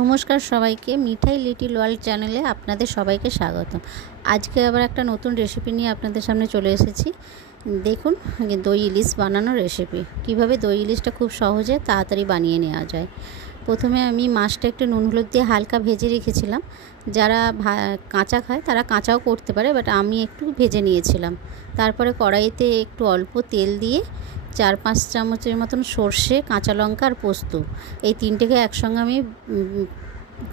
নমস্কার সবাইকে, মিঠাই little world চ্যানেলে আপনাদের সবাইকে স্বাগতম। আজকে আবার একটা নতুন রেসিপি নিয়ে আপনাদের সামনে চলে এসেছি। দেখুন, দই ইলিশ বানানোর রেসিপি। কিভাবে দই ইলিশটা খুব সহজে তাড়াতাড়ি বানিয়ে নেওয়া যায়। প্রথমে আমি মাছটা একটু নুন হলুদ দিয়ে হালকা ভেজে রেখেছিলাম। যারা কাঁচা খায় তারা কাঁচাও করতে পারে, বাট আমি একটু ভেজে নিয়েছিলাম। তারপরে কড়াইতে একটু অল্প তেল দিয়ে 4-5 চামচের মতন সর্ষে, কাঁচা লঙ্কা আর পোস্ত, এই তিনটেকে একসঙ্গে আমি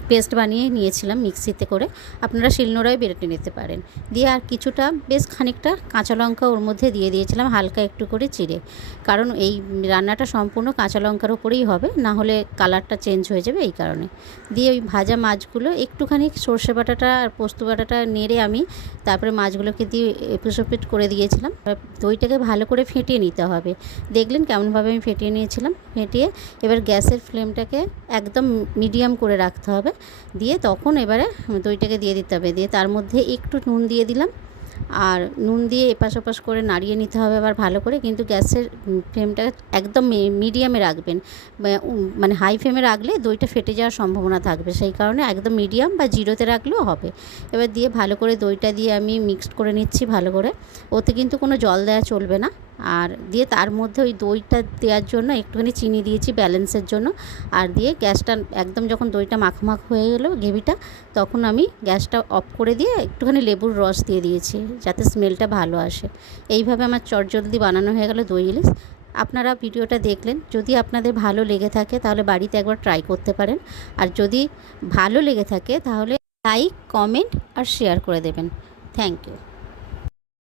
পেস্ট বানিয়ে নিয়েছিলাম মিক্সিতে করে। আপনারা শিলনোড়ায় বেটে নিতে পারেন। দিয়ে আর কিছুটা বেশ খানিকটা কাঁচা লঙ্কা ওর মধ্যে দিয়ে দিয়েছিলাম, হালকা একটু করে চিড়ে। কারণ এই রান্নাটা সম্পূর্ণ কাঁচা লঙ্কার ওপরেই হবে, না হলে কালারটা চেঞ্জ হয়ে যাবে, এই কারণে। দিয়ে ওই ভাজা মাছগুলো একটুখানি সর্ষে বাটাটা আর পোস্ত বাটাটা নেড়ে আমি তারপরে মাছগুলোকে দিয়ে এপিট করে দিয়েছিলাম। দইটাকে ভালো করে ফেটিয়ে নিতে হবে। দেখলেন কেমনভাবে আমি ফেটিয়ে নিয়েছিলাম। ফেটিয়ে এবার গ্যাসের ফ্লেমটাকে একদম মিডিয়াম করে রাখতে হবে। দিয়ে তখন এবারে দইটাকে দিয়ে দিতে হবে। দিয়ে তার মধ্যে একটু নুন দিয়ে দিলাম, আর নুন দিয়ে এপাশ ওপাশ করে নাড়িয়ে নিতে হবে আবার ভালো করে। কিন্তু গ্যাসের ফ্লেমটা একদম মিডিয়ামে রাখবেন, মানে হাই ফ্লেমে রাখলে দইটা ফেটে যাওয়ার সম্ভাবনা থাকবে। সেই কারণে একদম মিডিয়াম বা জিরোতে রাখলেও হবে। এবার দিয়ে ভালো করে দইটা দিয়ে আমি মিক্সড করে নিচ্ছি ভালো করে। ওতে কিন্তু কোনো জল দেওয়া চলবে না। আর দিয়ে তার মধ্যে ওই দইটা দেওয়ার জন্য একটুখানি চিনি দিয়েছি ব্যালেন্সের জন্য। আর দিয়ে গ্যাসটা একদম যখন দইটা মাখমাখ হয়ে গেলো গ্রেভিটা, তখন আমি গ্যাসটা অফ করে দিয়ে একটুখানি লেবুর রস দিয়ে দিয়েছি, যাতে স্মেলটা ভালো আসে। এইভাবে আমার চটজলদি বানানো হয়ে গেল দই ইলিশ। আপনারা ভিডিওটা দেখলেন, যদি আপনাদের ভালো লেগে থাকে তাহলে বাড়িতে একবার ট্রাই করতে পারেন। আর যদি ভালো লেগে থাকে তাহলে লাইক, কমেন্ট আর শেয়ার করে দেবেন। Thank you.